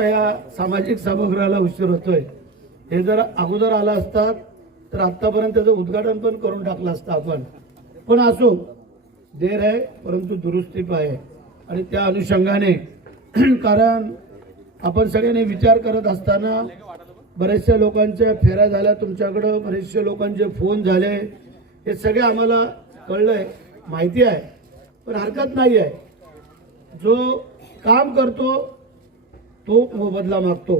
त्या या सामाजिक सभागृहाला उशीर होतोय. हे जर अगोदर आला असतात तर आतापर्यंत त्याचं उद्घाटन पण करून टाकलं असतं आपण. पण असो देर आहे परंतु दुरुस्ती आहे. आणि त्या अनुषंगाने कारण आपण सगळ्यांनी विचार करत असताना बऱ्याचशा लोकांच्या फेऱ्या झाल्या तुमच्याकडं बरेचशे लोकांचे फोन झाले. हे सगळे आम्हाला कळलंय माहिती आहे. पण हरकत नाही आहे. जो काम करतो तो मोबदला मागतो.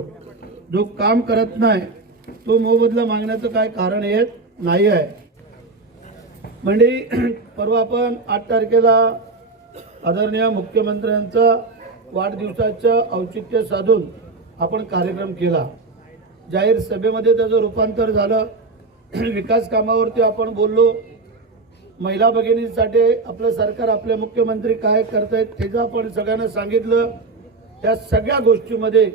जो काम करत नाही तो मोबदला मागण्याचं काय कारण येत नाही आहे. म्हणजे परवा आपण आठ तारखेला आदरणीय मुख्यमंत्र्यांचा वाढदिवसाचं औचित्य साधून आपण कार्यक्रम केला. जाहीर सभेमध्ये त्याचं रूपांतर झालं. विकास कामावरती आपण बोललो. महिला भगिनींसाठी आपलं सरकार आपले मुख्यमंत्री काय करत आहेत त्याचं आपण सगळ्यांना सांगितलं त्या सगळ्या गोष्टीमध्ये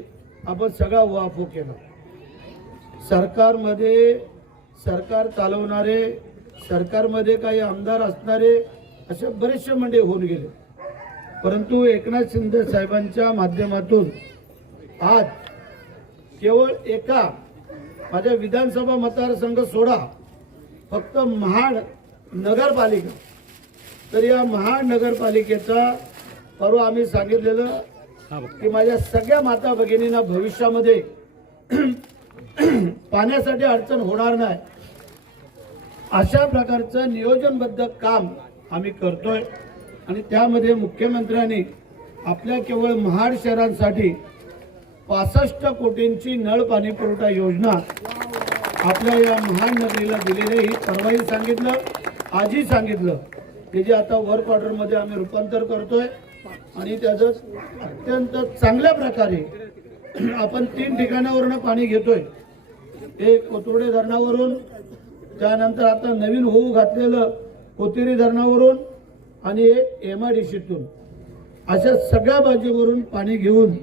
आपण सगळा वाफो केला. सरकारमध्ये सरकार चालवणारे सरकारमध्ये काही आमदार असणारे असे बरेचसे मंडे होऊन गेले. परंतु एकनाथ शिंदे साहेबांच्या माध्यमातून आज केवळ एका माझ्या विधानसभा मतदारसंघ सोडा फक्त महाड नगरपालिका. तर या महाड नगरपालिकेचा परवा आम्ही सांगितलेलं की माझ्या सगळ्या माता भगिनींना भविष्यामध्ये पाण्यासाठी अडचण होणार नाही. अशा प्रकारचं नियोजनबद्ध काम आम्ही करतोय. आणि त्यामध्ये मुख्यमंत्र्यांनी आपल्या केवळ महाड शहरांसाठी पासष्ट कोटींची नळ पाणी पुरवठा योजना आपल्या या महाड नगरीला दिलेली ही परवाही सांगितलं आजही सांगितलं. की जे आता वर्क ऑर्डरमध्ये आम्ही रूपांतर करतोय आणि त्याचं अत्यंत चांगल्या प्रकारे आपण तीन ठिकाणावरून पाणी घेतोय. एक कोथरुडे धरणावरून त्यानंतर आता नवीन होऊ घातलेलं कोथिरी धरणावरून आणि एक एम आय डी सीतून अशा सगळ्या बाजूवरून पाणी घेऊन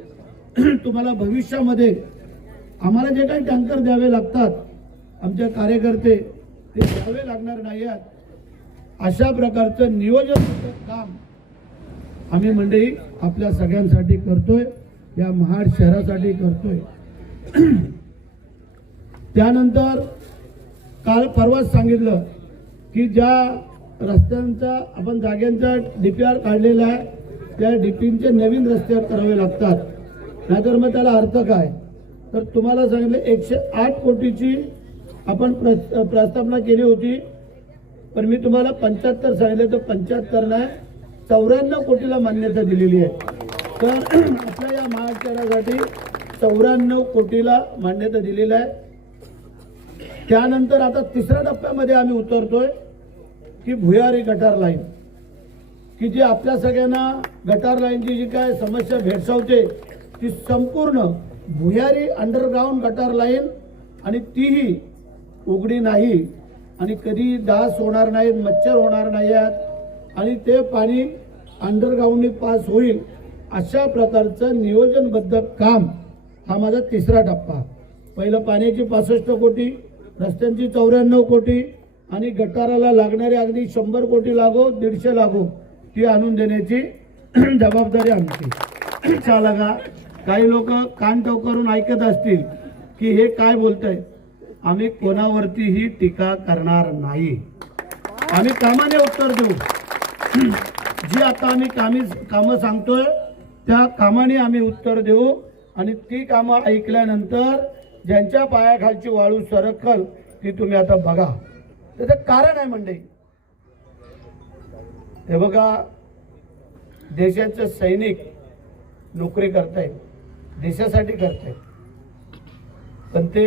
तुम्हाला भविष्यामध्ये आम्हाला जे काही टँकर द्यावे लागतात आमच्या कार्यकर्ते ते द्यावे लागणार नाही आहेत. अशा प्रकारचं नियोजन काम. आम्ही मंडळी आपल्या सगळ्यांसाठी करतोय या महाड शहरासाठी करतोय. त्यानंतर काल परवाच सांगितलं की ज्या रस्त्यांचा आपण जाग्यांचा आर काढलेला आहे त्या डीपीचे नवीन रस्ते करावे लागतात. नाहीतर मग त्याला अर्थ काय? तर तुम्हाला सांगितलं एकशे आठ कोटीची आपण प्रस- प्रस्तावना केली होती पण मी तुम्हाला पंच्याहत्तर सांगितलं तर पंच्याहत्तर नाही. चौऱ्याण्णव कोटीला मान्यता दिलेली आहे. तर आपल्या या महाराष्ट्रासाठी चौऱ्याण्णव कोटीला मान्यता दिलेली आहे. त्यानंतर आता तिसऱ्या टप्प्यामध्ये आम्ही उतरतोय की भुयारी गटार लाईन की जी आपल्या सगळ्यांना गटार लाईनची जी काय समस्या भेडसावते ती संपूर्ण भुयारी अंडरग्राऊंड गटार लाईन आणि तीही उघडी नाही. आणि कधी डास होणार नाहीत मच्छर होणार नाही आहेत आणि ते पाणी अंडरग्राऊंडनी पास होईल अशा प्रकारचं नियोजनबद्ध काम हा माझा तिसरा टप्पा. पहिलं पाण्याची पासष्ट कोटी रस्त्यांची चौऱ्याण्णव कोटी आणि गटाराला लागणारे अगदी शंभर कोटी लागो दीडशे लागो ती आणून देण्याची जबाबदारी आमची. चाला का काही लोक कान टोक करून ऐकत असतील की हे काय बोलतंय. आम्ही कोणावरतीही टीका करणार नाही. आम्ही कामाने उत्तर देऊ. जी आता आम्ही कामी कामं सांगतोय त्या कामाने आम्ही उत्तर देऊ. आणि ती कामं ऐकल्यानंतर ज्यांच्या पायाखालची वाळू सरकल ती तुम्ही आता बघा. त्याचं कारण आहे म्हणजे हे बघा देशाचे सैनिक नोकरी करतायत देशासाठी करतायत. पण ते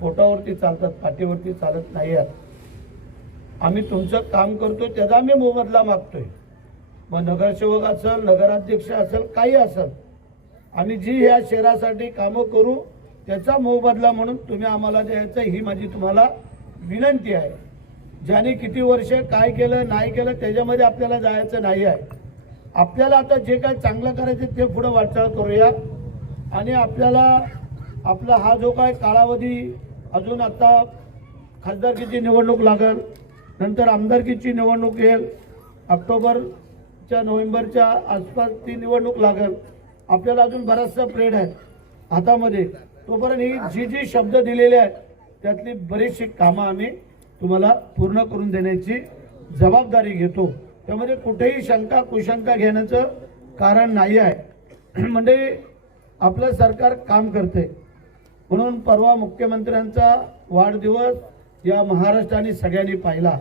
पोटावरती चालतात पाठीवरती चालत नाही आहेत आम्ही तुमचं काम करतो त्याचा आम्ही मोबदला मागतोय. मग नगरसेवक असेल नगराध्यक्ष असेल काही असेल आणि जी ह्या शहरासाठी कामं करू त्याचा मोबदला म्हणून तुम्ही आम्हाला द्यायचं ही माझी तुम्हाला विनंती आहे. ज्याने किती वर्ष काय केलं नाही केलं त्याच्यामध्ये आपल्याला जायचं नाही आहे. आपल्याला आता जे काय चांगलं करायचं ते पुढं वाटचाल करूया. आणि आपल्याला आपला हा जो काय कालावधी अजून आता खासदारकीची निवडणूक लागेल नंतर आमदारकीची निवडणूक येईल च्या नोव्हेंबरच्या आसपास ती निवडणूक लागेल. आपल्याला अजून बराचसा प्रेड आहे. हातामध्ये. तोपर्यंत ही जी जी शब्द दिलेले आहेत त्यातली बरीचशी कामं आम्ही तुम्हाला पूर्ण करून देण्याची जबाबदारी घेतो. त्यामध्ये कुठेही शंका कुशंका घेण्याचं कारण नाही आहे. म्हणजे आपलं सरकार काम करते. म्हणून परवा मुख्यमंत्र्यांचा वाढदिवस या महाराष्ट्राने सगळ्यांनी पाहिला.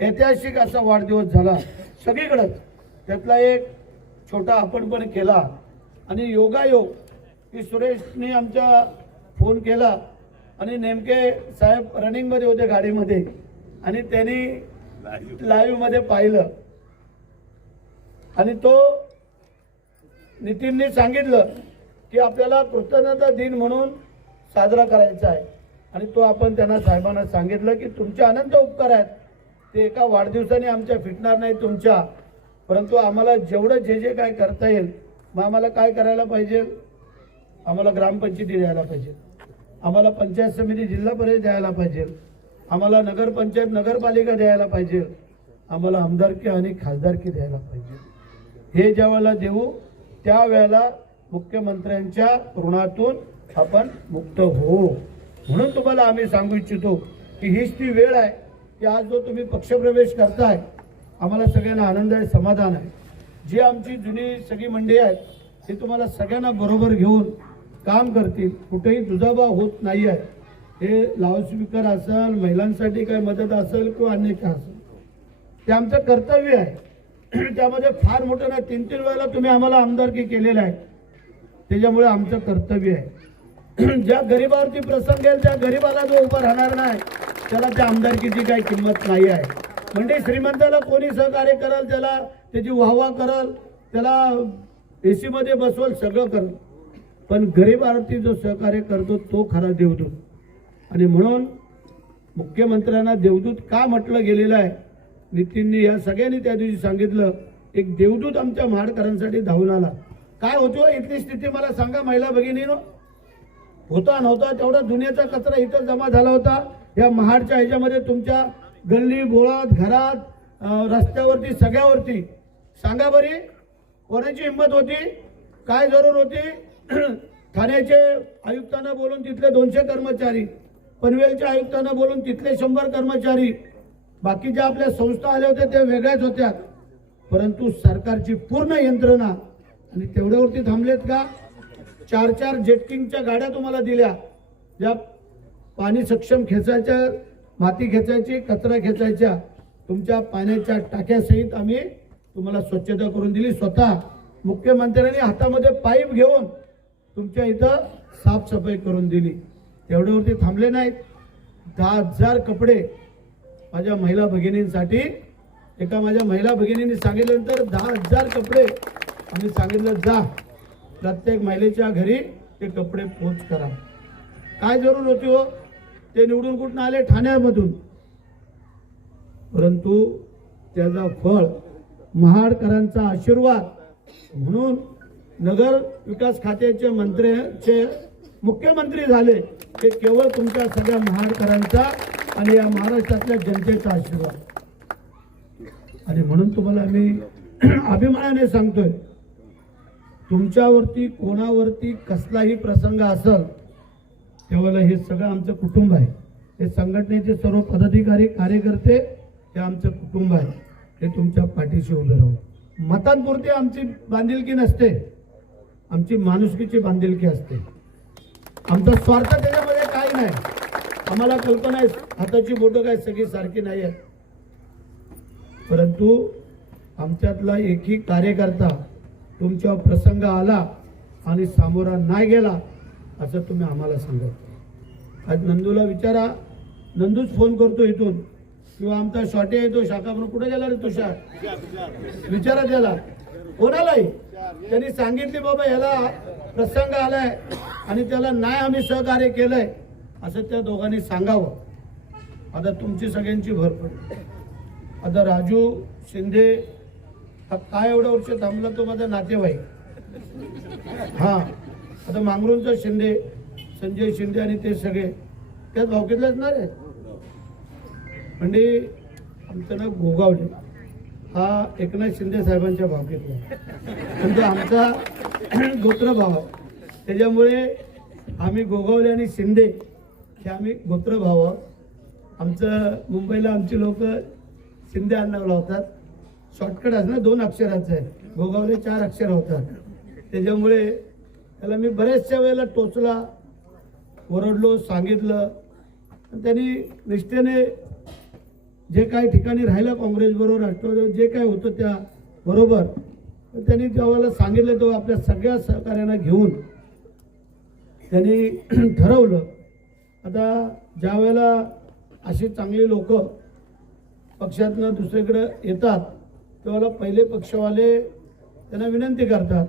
ऐतिहासिक असा वाढदिवस झाला. सगळीकडंच. त्यातला एक छोटा आपण पण केला. आणि योगायोग की सुरेशने आमच्या फोन केला. आणि नेमके साहेब रनिंगमध्ये होते गाडीमध्ये. आणि त्यांनी लाईव्हमध्ये पाहिलं. आणि तो नितीनने सांगितलं की आपल्याला कृतज्ञता दिन म्हणून साजरा करायचा आहे. आणि तो आपण त्यांना साहेबांना सांगितलं की तुमचे अनंत उपकार आहेत. ते एका वाढदिवसाने आमच्या फिटणार नाही तुमच्या. परंतु आम्हाला जेवढं जे जे काय करता येईल मग आम्हाला काय करायला पाहिजे? आम्हाला ग्रामपंचायती द्यायला पाहिजे. आम्हाला पंचायत समिती जिल्हा परिषद द्यायला पाहिजे. आम्हाला नगरपंचायत नगरपालिका द्यायला पाहिजे. आम्हाला आमदारकी आणि खासदारकी द्यायला पाहिजे. हे ज्या वेळेला देऊ त्यावेळेला मुख्यमंत्र्यांच्या ऋणातून आपण मुक्त हो म्हणून तुम्हाला आम्ही सांगू इच्छितो की हीच ती वेळ आहे की आज जो तुम्ही पक्षप्रवेश करताय आम्हाला सगळ्यांना आनंद आहे समाधान आहे. जी आमची जुनी सगळी मंडळी आहेत ती तुम्हाला सगळ्यांना बरोबर घेऊन काम करतील. कुठेही दुजाभाव होत नाही आहे. हे लाऊडस्पीकर असेल महिलांसाठी काय मदत असेल किंवा अन्य काय असेल ते आमचं कर्तव्य आहे. त्यामध्ये फार मोठं नाही तीन तीन वेळेला तुम्ही आम्हाला आमदारकी केलेलं आहे. त्याच्यामुळे आमचं कर्तव्य आहे. ज्या गरीबावरती प्रसंग येईल त्या गरिबाला जो उभा राहणार नाही त्याला त्या आमदारकीची काही किंमत नाही आहे. म्हणजे श्रीमंताला कोणी सहकार्य करल त्याला त्याची वाहवा करल त्याला ए मध्ये बसवल सगळं करल. पण गरीब आरती जो सहकार्य करतो तो खरा देवदूत. आणि म्हणून मुख्यमंत्र्यांना देवदूत का म्हटलं गेलेलं आहे? नितीननी या सगळ्यांनी त्या दिवशी सांगितलं एक देवदूत आमच्या महाडकरांसाठी धावून आला. काय होतो इथली स्थिती मला सांगा महिला भगिनीनो. होता नव्हता तेवढा दुनियाचा कचरा इथं जमा झाला होता. या महाडच्या ह्याच्यामध्ये तुमच्या गल्ली बोळात घरात रस्त्यावरती सगळ्यावरती. सांगा बरी कोणाची हिंमत होती? काय जरूर होती? ठाण्याचे आयुक्तांना बोलून तिथले दोनशे कर्मचारी पनवेलच्या आयुक्तांना बोलून तिथले शंभर कर्मचारी. बाकीच्या आपल्या संस्था आल्या होत्या त्या वेगळ्याच होत्या. परंतु सरकारची पूर्ण यंत्रणा आणि तेवढ्यावरती थांबलेत का? चार चार जेटकिंगच्या गाड्या तुम्हाला दिल्या. ज्या पाणी सक्षम खेचायच्या माती खेचायची कचरा खेचायच्या तुमच्या पाण्याच्या टाक्यासहित आम्ही तुम्हाला स्वच्छता करून दिली. स्वतः मुख्यमंत्र्यांनी हातामध्ये पाईप घेऊन तुमच्या इथं साफसफाई करून दिली. तेवढ्यावरती थांबले नाहीत. दहा हजार कपडे माझ्या महिला भगिनींसाठी एका माझ्या महिला भगिनींनी सांगितल्यानंतर दहा हजार कपडे आम्ही सांगितलं जा प्रत्येक महिलेच्या घरी ते कपडे पोच करा. काय जरूर होती हो? ते निवडून कुठून आले? ठाण्यामधून. परंतु त्याचा फळ महाडकरांचा आशीर्वाद म्हणून नगर विकास खात्याचे मंत्र्याचे मुख्यमंत्री झाले ते केवळ तुमच्या सगळ्या महाडकरांचा आणि या महाराष्ट्रातल्या जनतेचा आशीर्वाद. आणि म्हणून तुम्हाला मी अभिमानाने सांगतोय तुमच्यावरती कोणावरती कसलाही प्रसंग असल तेव्हा हे सगळं आमचं कुटुंब आहे. हे संघटनेचे सर्व पदाधिकारी कार्यकर्ते हे आमचं कुटुंब आहे. हे तुमच्या पाठीशी उभे राहू. मतांपुरती आमची बांधिलकी नसते. आमची माणुसकीची बांधिलकी असते. आमचा स्वार्थ त्याच्यामध्ये काही नाही. आम्हाला कल्पना आहे हाताची बोटं काय सगळी सारखी नाही आहेत. परंतु आमच्यातला एकही कार्यकर्ता तुमच्या प्रसंग आला आणि सामोरा नाही गेला असं तुम्ही आम्हाला सांगत. आज नंदूला विचारा नंदूच फोन करतो इथून. किंवा आमचा शॉटे येतो शाखा म्हणून कुठे गेला रे तुषार? विचारा त्याला. कोणालाही? त्यांनी सांगितले बाबा याला प्रसंग आलाय आणि त्याला नाही आम्ही सहकार्य केलंय. असं त्या दोघांनी सांगावं. आता तुमची सगळ्यांची भर पडली. आता राजू शिंदे हा काय एवढं वर्ष थांबला तो माझा नातेवाईक. हा. आता मांगरूनचा शिंदे संजय शिंदे आणि ते सगळे त्याच भावकीतलेच ना रे म्हणजे आमचं नाव गोगावले हा एकनाथ शिंदे साहेबांच्या भावकीतला पण तो आमचा गोत्र भाव आहे. त्याच्यामुळे आम्ही गोगावले आणि शिंदे हे आम्ही गोत्रभाव आहोत. आमचं मुंबईला आमची लोक शिंदे आडनाव लावतात. शॉर्टकट असणं दोन अक्षराचं आहे. गोगावले चार अक्षर होतात. त्याच्यामुळे त्याला मी बऱ्याचशा वेळेला टोचला ओरडलो सांगितलं. त्यांनी निष्ठेने जे काही ठिकाणी राहिलं काँग्रेसबरोबर राष्ट्रवादी जे काय होतं त्या बरोबर त्यांनी जेव्हा सांगितलं तेव्हा आपल्या सगळ्या सहकार्यांना घेऊन त्यांनी ठरवलं. आता ज्या वेळेला अशी चांगली लोक पक्षातनं दुसरीकडे येतात तेव्हा पहिले पक्षवाले त्यांना विनंती करतात.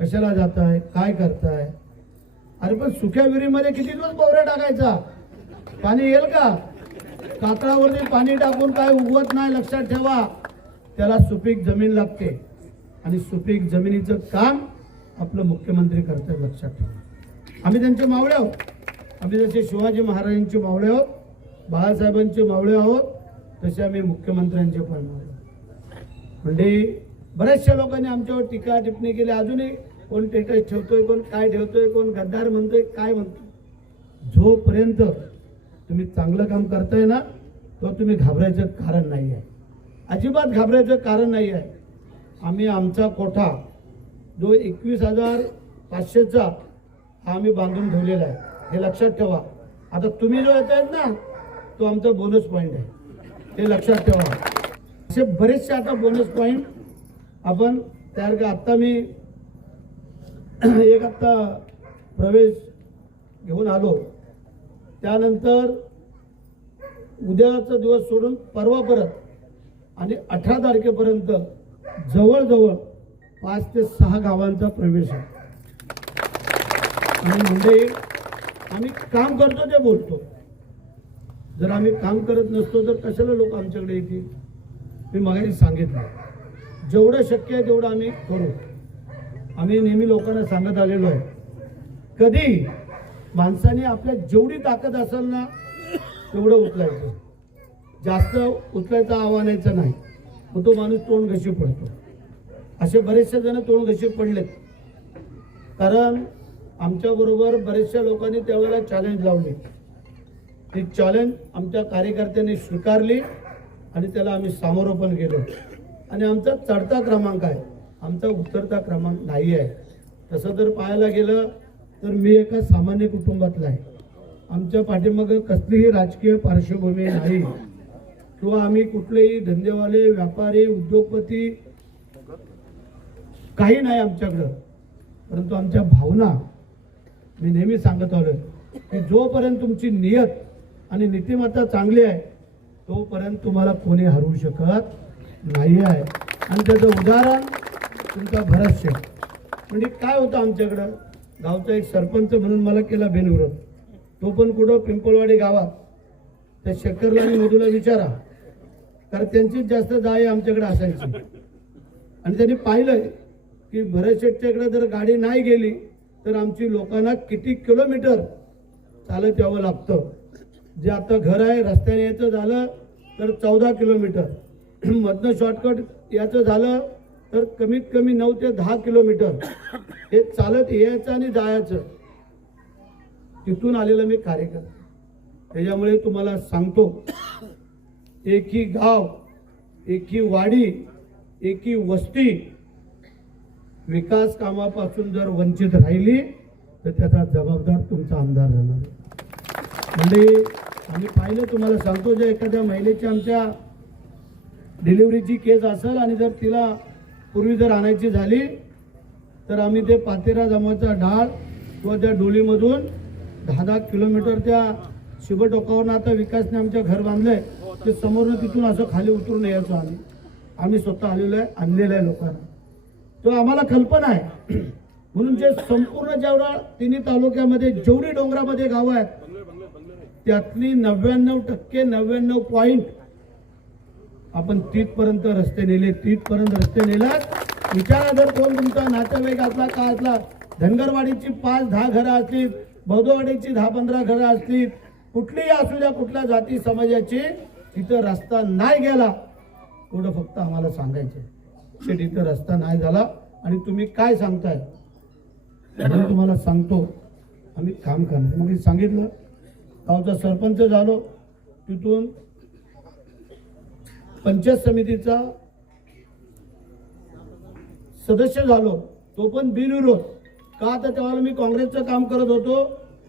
कशाला जात आहे काय करताय? अरे पण सुक्या विहिरीमध्ये किती दिवस बोवऱ्या टाकायचा? पाणी येईल का? कातळावरती पाणी टाकून काय उगवत नाही लक्षात ठेवा. त्याला सुपीक जमीन लागते. आणि सुपीक जमिनीचं काम आपलं मुख्यमंत्री करतात लक्षात ठेवा. आम्ही त्यांचे मावळे आहोत. आम्ही जसे शिवाजी महाराजांचे मावळे आहोत बाळासाहेबांचे मावळे आहोत तसे आम्ही मुख्यमंत्र्यांचे पण मावळे म्हणजे बऱ्याचशा लोकांनी आमच्यावर टीका टिप्पणी केली. अजूनही कोण टेटस ठेवतोय कोण काय ठेवतोय कोण गद्दार म्हणतोय काय म्हणतोय. जोपर्यंत तुम्ही चांगलं काम करताय ना तो तुम्ही घाबरायचं कारण नाही आहे. अजिबात घाबरायचं कारण नाही आहे. आम्ही आमचा कोठा जो एकवीस हजार पाचशेचा हा आम्ही बांधून ठेवलेला आहे. हे लक्षात ठेवा. आता तुम्ही जो येत आहेत ना तो आमचा बोनस पॉईंट आहे. ते लक्षात ठेवा. असे बरेचसे आता बोनस पॉईंट आपण तयार आत्ता मी एक आत्ता प्रवेश घेऊन आलो. त्यानंतर उद्याचा दिवस सोडून परवा परत आणि अठरा तारखेपर्यंत जवळजवळ पाच ते सहा गावांचा प्रवेश आहे. आणि म्हणजे आम्ही काम करतो ते बोलतो. जर आम्ही काम करत नसतो तर कशाला लोक आमच्याकडे येतील? मी मागायला सांगितलं. जेवढं शक्य आहे तेवढं आम्ही करू. आम्ही नेहमी लोकांना सांगत आलेलो आहे. कधी माणसाने आपल्या जेवढी ताकद असेल ना तेवढं उचलायचं. जास्त उचलायचं आव्हानायचं नाही. मग तो माणूस तोंड घशी पडतो. असे बरेचसे जण तोंड घशी पडलेत. कारण आमच्याबरोबर बरेचशा लोकांनी त्यावेळेला चॅलेंज लावली. ती चॅलेंज आमच्या कार्यकर्त्यांनी स्वीकारली आणि त्याला आम्ही सामोरं पण गेलो. आणि आमचा चढता क्रमांक आहे. आमचा उतरता क्रमांक नाही आहे. तसं जर पाहायला गेलं तर मी एका सामान्य कुटुंबातला आहे. आमच्या पाठीमागं कसलीही राजकीय पार्श्वभूमी नाही. किंवा आम्ही कुठलेही धंदेवाले व्यापारी उद्योगपती काही नाही आमच्याकडं. परंतु आमच्या भावना मी नेहमी सांगत आलो की जोपर्यंत तुमची नियत आणि नीतिमत्ता चांगली आहे तोपर्यंत तुम्हाला कोणी हरवू शकत नाही आहे आणि त्याचं उदाहरण तुमचा भरत शेठ. म्हणजे काय होतं आमच्याकडं? गावचा एक सरपंच म्हणून मला केला बिनविरोध तो पण कुठं? पिंपळवाडी गावात. त्या शेखरला आणि मधूला विचारा. कारण त्यांचीच जास्त जाय आमच्याकडे असायची. आणि त्यांनी पाहिलंय की भरत शेठच्या जर गाडी नाही गेली तर आमची लोकांना किती किलोमीटर चालत यावं लागतं? जे आता घर आहे रस्त्याने यायचं झालं तर चौदा किलोमीटर. मधनं शॉर्टकट याचं झालं तर कमीत कमी नऊ ते दहा किलोमीटर हे चालत यायचं आणि जायचं. तिथून आलेलं मी कार्यकर्ता. त्याच्यामुळे तुम्हाला सांगतो एकी गाव एकी वाडी एकी वस्ती विकास कामापासून जर वंचित राहिली तर त्याचा जबाबदार तुमचा आमदार राहणार म्हणजे आम्ही पाहिलं तुम्हाला सांगतो जे एखाद्या महिलेची आमच्या डिलिव्हरीची केस असेल आणि जर तिला पूर्वी जर आणायची झाली तर आम्ही ते पातेरा जमाचा डाळ किंवा त्या डोलीमधून दहा दहा किलोमीटर त्या शिबटोकावरून आता विकासने आमच्या घर बांधलंय. ते समोरनं तिथून असं खाली उतरून यायचो आम्ही. आम्ही स्वतः आलेलो आहे आणलेलं आहे लोकांना. तो आम्हाला कल्पना आहे. म्हणून जे संपूर्ण जेवढा तिन्ही तालुक्यामध्ये जेवढी डोंगरामध्ये गावं आहेत त्यातली नव्याण्णव टक्के नव्याण्णव पॉईंट आपण तिथपर्यंत रस्ते नेले तिथपर्यंत रस्ते नेलात विचारा जर कोण तुमचा नातेवाईक असला का असला धनगरवाडीची पाच दहा घरं असतील बौद्धवाडीची दहा पंधरा घरं असतील कुठलीही असू द्या कुठल्या जाती समाजाची तिथं रस्ता नाही गेला. एवढं फक्त आम्हाला सांगायचं ते तिथं रस्ता नाही झाला. आणि तुम्ही काय सांगताय? म्हणून तुम्हाला सांगतो आम्ही काम करणार. मग सांगितलं. गावचा सरपंच झालो. तिथून पंचायत समितीचा सदस्य झालो तो पण बिनविरोध. का तर तेव्हा मी काँग्रेसचं काम करत होतो?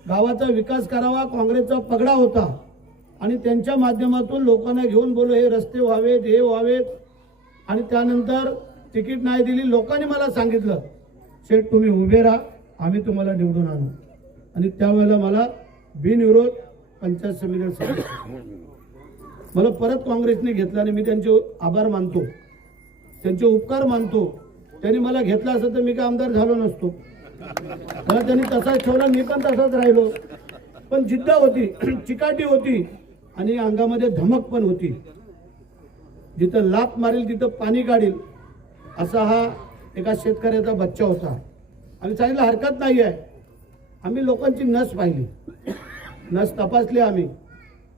गावाचा विकास करावा काँग्रेसचा पगडा होता. आणि त्यांच्या माध्यमातून लोकांना घेऊन बोललो हे रस्ते व्हावेत हे व्हावेत. आणि त्यानंतर तिकीट नाही दिली लोकांनी मला सांगितलं शेठ तुम्ही उभे राहा आम्ही तुम्हाला निवडून आणू. आणि त्यावेळेला मला बिनविरोध पंचायत समितीला सांगितलं मला परत काँग्रेसने घेतलं आणि मी त्यांचे आभार मानतो. त्यांचे उपकार मानतो. त्यांनी मला घेतला असं तर मी काय आमदार झालो नसतो. मला त्यांनी तसाच ठेवला मी पण तसाच राहिलो. पण जिद्द होती चिकाटी होती आणि अंगामध्ये धमक पण होती. जिथं लाप मारेल तिथं पाणी काढील असा हा एका शेतकऱ्याचा बच्चा होता. आम्ही सांगितलं हरकत नाही आहे आम्ही लोकांची नस पाहिली. नस तपासली आम्ही.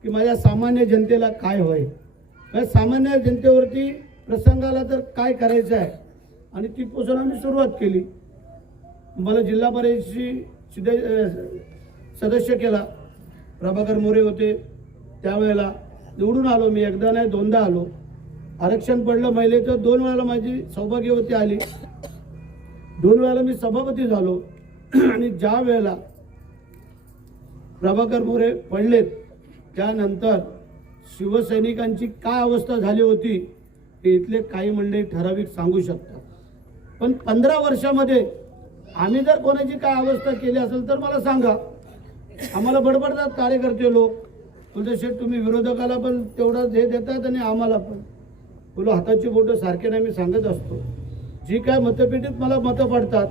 की माझ्या सामान्य जनतेला काय होय? सामान्य जनतेवरती प्रसंगाला तर काय करायचं आहे? आणि तिथपासून आम्ही सुरुवात केली. मला जिल्हा परिषदेशी सिद्धे सदस्य केला. प्रभाकर मोरे होते त्यावेळेला. निवडून आलो मी. एकदा नाही दोनदा आलो. आरक्षण पडलं. महिलेचं दोन वेळेला माझी सौभाग्यवती आली. दोन वेळेला मी सभापती झालो. आणि ज्या वेळेला प्रभाकर मोरे पडलेत त्यानंतर शिवसैनिकांची काय अवस्था झाली होती हे इथले काही मंडळी ठराविक सांगू शकतात. पण पंधरा वर्षामध्ये आम्ही जर कोणाची काय अवस्था केली असेल तर मला सांगा. आम्हाला बडबडतात कार्यकर्ते लोक. तुझं शेठ तुम्ही विरोधकाला पण तेवढंच हे देतात आणि आम्हाला पण. बोलो हाताची बोटं सारखे नाही मी सांगत असतो. जी काय मतपेटीत मला मतं पडतात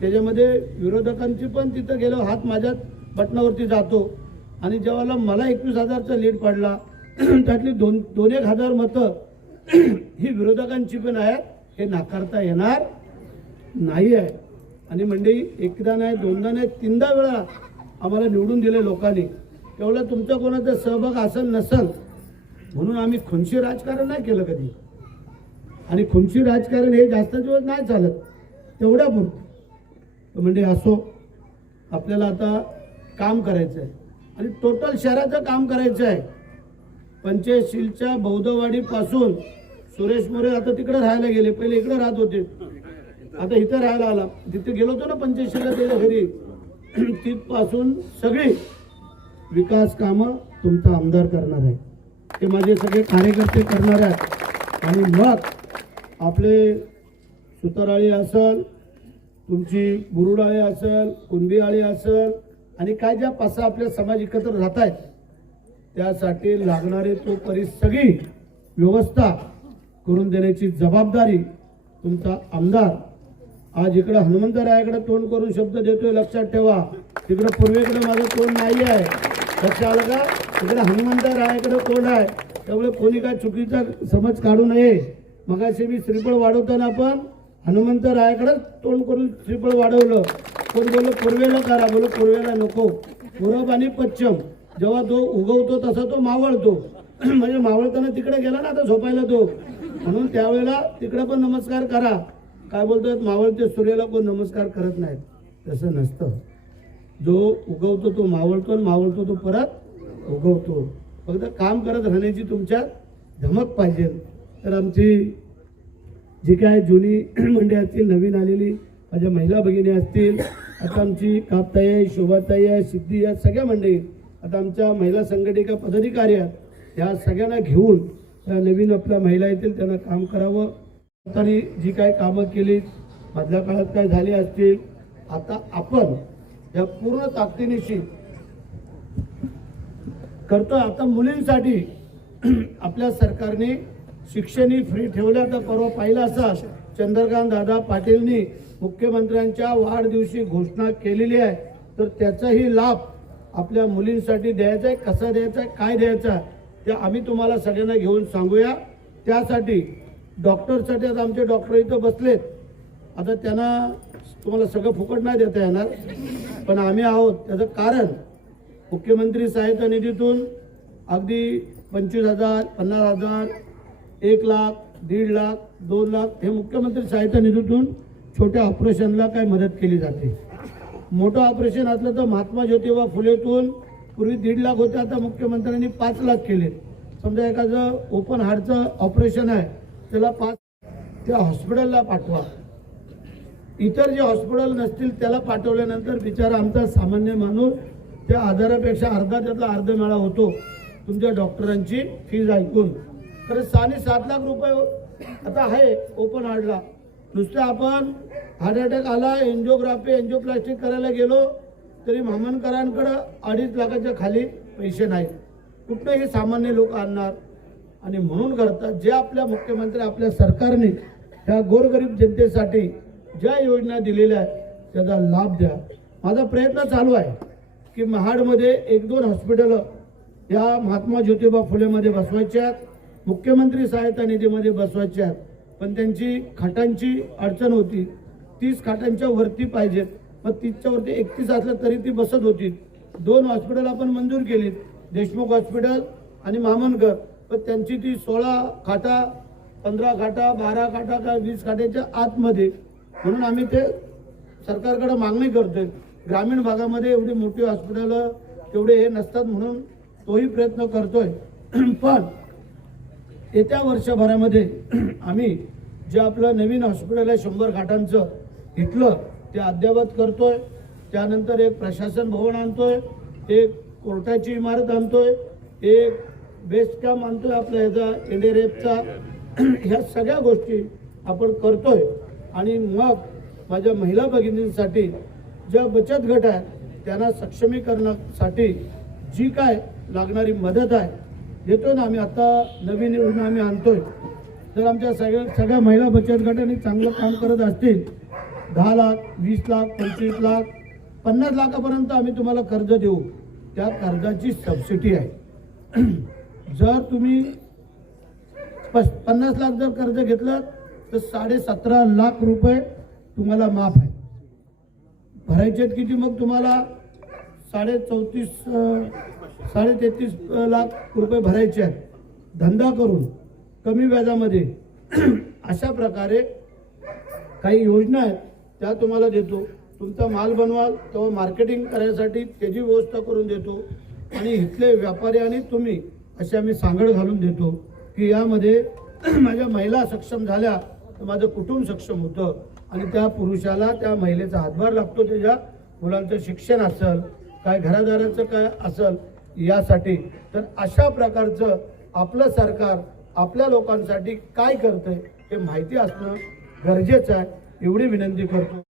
त्याच्यामध्ये विरोधकांची पण तिथं गेलो हात माझ्या बटनावरती जातो. आणि जेव्हा मला एकवीस हजारचा लीड पडला त्यातली दोन दोन एक हजार मतं ही विरोधकांची पण आहेत हे नाकारता येणार नाही आहे आणि मंडळी एकदा नाही दोनदा नाही तीनदा वेळा आम्हाला निवडून दिले लोकांनी. तेवढा तुमचा कोणाचा सहभाग असेल नसेल म्हणून आम्ही खुनशी राजकारण नाही केलं कधी. आणि खुनशी राजकारण हे जास्त दिवस नाही चालत तेवढ्या पुरतं म्हणजे असो. आपल्याला आता काम करायचं आहे आणि टोटल शहराचं काम करायचं आहे. पंचशीलच्या बौद्धवाडीपासून सुरेश मोरे आता तिकडे राहायला गेले. पहिले इकडे राहत होते. आता इथं राहायला आला. तिथे गेलो होतो ना पंचशीलला त्याच्या घरी. तिथपासून सगळी विकास कामं तुमचा आमदार करणार आहे. ते माझे सगळे कार्यकर्ते करणार आहेत. आणि मग आपले सुताराळी असल तुमची बुरुडाळी असेल कुणबीआळी असेल आणि काय ज्या पाच सहा आपल्या समाज एकत्र राहत आहेत त्यासाठी लागणारी तो परी सगळी व्यवस्था करून देण्याची जबाबदारी तुमचा आमदार आज इकडं हनुमंतरायाकडे तोंड करून शब्द देतोय लक्षात ठेवा. तिकडं पूर्वेकडे माझं तोंड नाही आहे लक्षात आलं का? तिकडे हनुमंतरायाकडे तोंड आहे. त्यामुळे कोणी काय चुकीचा समज काढू नये. मगाशी मी श्रीफळ वाढवताना पण हनुमंतरायाकडे तोंड करून श्रीफळ वाढवलं. कोण बोललं पूर्वेला करा बोलो पूर्वेला नको. पूर्व आणि पश्चिम जेव्हा तो उगवतो तसा तो मावळतो. म्हणजे मावळताना तिकडे गेला ना आता झोपायला तो. म्हणून त्यावेळेला तिकडे पण नमस्कार करा. काय बोलतात मावळते सूर्याला कोण नमस्कार करत नाहीत. तसं नसतं. जो उगवतो तो मावळतो आणि मावळतो तो परत उगवतो. फक्त काम करत राहण्याची तुमच्यात धमक पाहिजे. तर आमची जी काय जुनी मंडळी असतील नवीन आलेली माझ्या महिला भगिनी असतील आता आमची कापताई आहे शोभाताई आहे सिद्धी या सगळ्या मंडळी आता आमच्या महिला संघटिका पदाधिकारी आहेत. ह्या सगळ्यांना घेऊन त्या नवीन आपल्या महिला येतील त्यांना काम करावं. तरी जी काय कामं केली मधल्या काळात काय झाली असतील आता आपण या पूर्ण ताकदीनिशी करतो. आता मुलींसाठी आपल्या सरकारने शिक्षणी फ्री ठेवल्या तर परवा पाहिला असा चंद्रकांत दादा पाटीलनी मुख्यमंत्र्यांच्या वाढदिवशी घोषणा केलेली आहे. तर त्याचाही लाभ आपल्या मुलींसाठी द्यायचा आहे. कसा द्यायचा आहे? काय द्यायचा आहे? ते आम्ही तुम्हाला सगळ्यांना घेऊन सांगूया. त्यासाठी डॉक्टरसाठी आता आमचे डॉक्टर इथं बसलेत. आता त्यांना तुम्हाला सगळं फुकट नाही देता येणार. पण आम्ही आहोत. त्याचं कारण मुख्यमंत्री सहायता निधीतून अगदी पंचवीस हजार पन्नास हजार एक लाख दीड लाख दोन लाख हे मुख्यमंत्री सहायता निधीतून छोट्या ऑपरेशनला काय मदत केली जाते? मोठं ऑपरेशन असलं तर महात्मा ज्योतिबा फुलेतून पूर्वी दीड लाख होते आता मुख्यमंत्र्यांनी पाच लाख केले. समजा एखादं ओपन हार्टचं ऑपरेशन आहे त्याला पाच त्या हॉस्पिटलला पाठवा. इतर जे हॉस्पिटल नसतील त्याला पाठवल्यानंतर बिचारा आमचा सामान्य माणूस त्या आधारापेक्षा अर्धा त्यातला अर्ध मेळा होतो. तुमच्या डॉक्टरांची फीज ऐकून. तरी साने सात लाख रुपये आता आहे ओपन हार्टला नुसतं आपण हार्ट अटॅक आला एन्जिओग्राफी एन्जिओप्लास्टिक करायला गेलो तरी महामनकरांकडं अडीच लाखाच्या खाली पैसे नाहीत. कुठं हे सामान्य लोक आणणार? आणि म्हणून करतात जे आपल्या मुख्यमंत्री आपल्या सरकारने ह्या गोरगरीब जनतेसाठी ज्या योजना दिलेल्या आहेत त्याचा लाभ द्या. माझा प्रयत्न चालू आहे की महाडमध्ये एक दोन हॉस्पिटल या महात्मा ज्योतिबा फुलेमध्ये बसवायच्या आहेत. मुख्यमंत्री सहायता निधीमध्ये बसवायचे आहेत. पण त्यांची खाटांची अडचण होती. तीस खाटांच्या वरती पाहिजेत. मग तीसच्या वरती एकतीस असलं तरी ती बसत होती. दोन हॉस्पिटल आपण मंजूर केलीत. देशमुख हॉस्पिटल आणि मामनकर पण त्यांची ती सोळा खाटा पंधरा खाटा बारा खाटा का वीस खाट्याच्या आतमध्ये. म्हणून आम्ही ते सरकारकडे मागणी करतोय. ग्रामीण भागामध्ये एवढी मोठी हॉस्पिटल तेवढे हे नसतात म्हणून तोही प्रयत्न करतोय. पण येत्या वर्षभरामध्ये आम्ही जे आपलं नवीन हॉस्पिटल आहे शंभर घाटांचं इथलं ते अद्ययावत करतोय. त्यानंतर एक प्रशासन भवन आणतोय एक कोर्टाची इमारत आणतोय एक बेस्ट कॅम्प आणतोय आपल्या ह्याचा एडेरेपचा ह्या सगळ्या गोष्टी आपण करतोय. आणि मग माझ्या महिला भगिनींसाठी ज्या बचत गट आहेत त्यांना सक्षमीकरणासाठी जी काय लागणारी मदत आहे देतो ना आम्ही. आता नवीन योजना आम्ही आणतोय. तर आमच्या सगळ्या सगळ्या महिला बचत गटाने चांगलं काम करत असतील. दहा लाख वीस लाख पंचवीस लाख पन्नास लाखापर्यंत आम्ही तुम्हाला कर्ज देऊ. त्या कर्जाची सबसिडी आहे. जर तुम्ही पस पन्नास लाख जर कर्ज घेतलं तर साडे सतरा लाख रुपये तुम्हाला माफ आहे. भरायचे आहेत किती मग तुम्हाला? साडे चौतीस साडे तेहतीस लाख रुपये भरायचे आहेत. धंदा करून कमी व्याजामध्ये. अशा प्रकारे काही योजना आहेत त्या तुम्हाला देतो. तुमचा माल बनवाल तेव्हा मार्केटिंग करायसाठी त्याची व्यवस्था करून देतो. आणि इथले व्यापारी आणि तुम्ही अशी आम्ही सांगड घालून देतो की यामध्ये माझ्या महिला सक्षम झाल्या तर माझं कुटुंब सक्षम होतं. आणि त्या पुरुषाला त्या महिलेचा हातभार लागतो त्याच्या मुलांचं शिक्षण असेल काय घरादाराचं काय असेल यासाठी तर अशा प्रकारचं आपलं सरकार आपल्या लोकांसाठी काय करतंय हे माहिती असणं गरजेचं आहे. एवढी विनंती करतो.